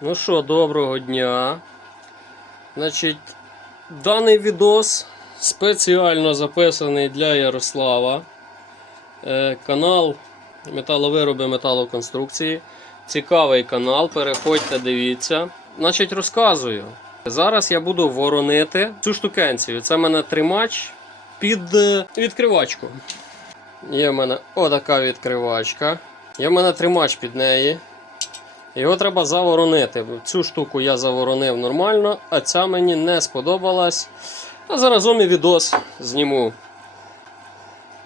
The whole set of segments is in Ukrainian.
Ну що, доброго дня. Значить, даний відос спеціально записаний для Ярослава. Е, канал Металовироби металоконструкції. Цікавий канал, переходьте, дивіться. Значить, розказую. Зараз я буду воронити цю штукенцію. Це в мене тримач під е, відкривачку. Є в мене отака відкривачка. Є в мене тримач під неї. Його треба заворонити. Цю штуку я заворонив нормально, а ця мені не сподобалась. А заразом і відос зніму.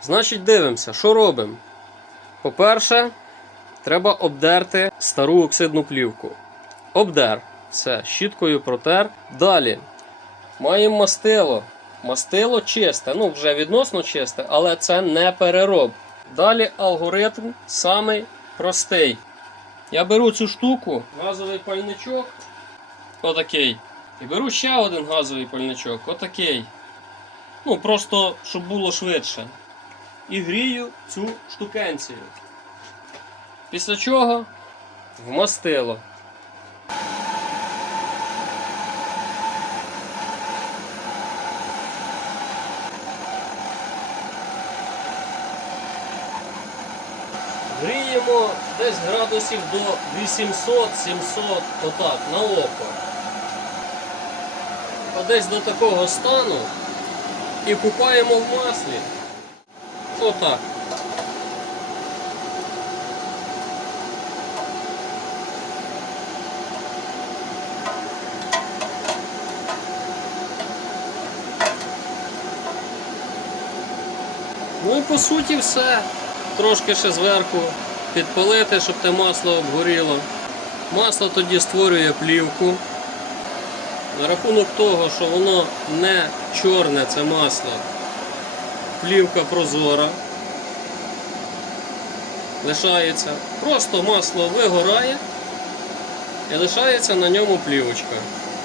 Значить, дивимося, що робимо. По-перше, треба обдерти стару оксидну плівку. Обдер. Все, щіткою протер. Далі. Маємо мастило. Мастило чисте, ну вже відносно чисте, але це не перероб. Далі алгоритм самий простий. Я беру цю штуку, газовий пальничок, отакий. І беру ще один газовий пальничок, отакий. Ну, просто щоб було швидше. І грію цю штукенцію. Після чого вмастило. Гріємо десь градусів до 800-700, отак, на око. А десь до такого стану і купаємо в маслі. Отак. Ну і по суті все. Трошки ще зверху підпалити, щоб те масло обгоріло. Масло тоді створює плівку. На рахунок того, що воно не чорне це масло, плівка прозора. Лишається. Просто масло вигорає і лишається на ньому плівочка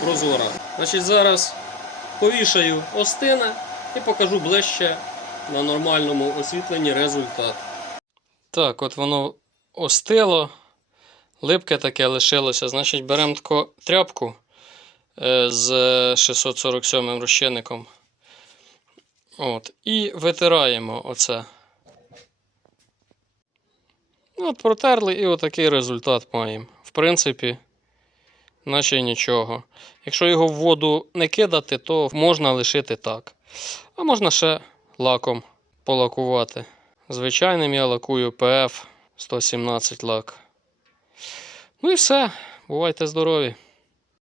прозора. Значить, зараз повішаю остина і покажу ближче на нормальному освітленні результат. Так, от воно остило, липке таке лишилося. Значить, беремо таку тряпку е, з 647 розчинником. От, і витираємо оце. От, протерли і отакий результат маємо. В принципі, наче нічого. Якщо його в воду не кидати, то можна лишити так. А можна ще лаком полакувати. Звичайним я лакую PF 117 лак. Ну і все. Бувайте здорові!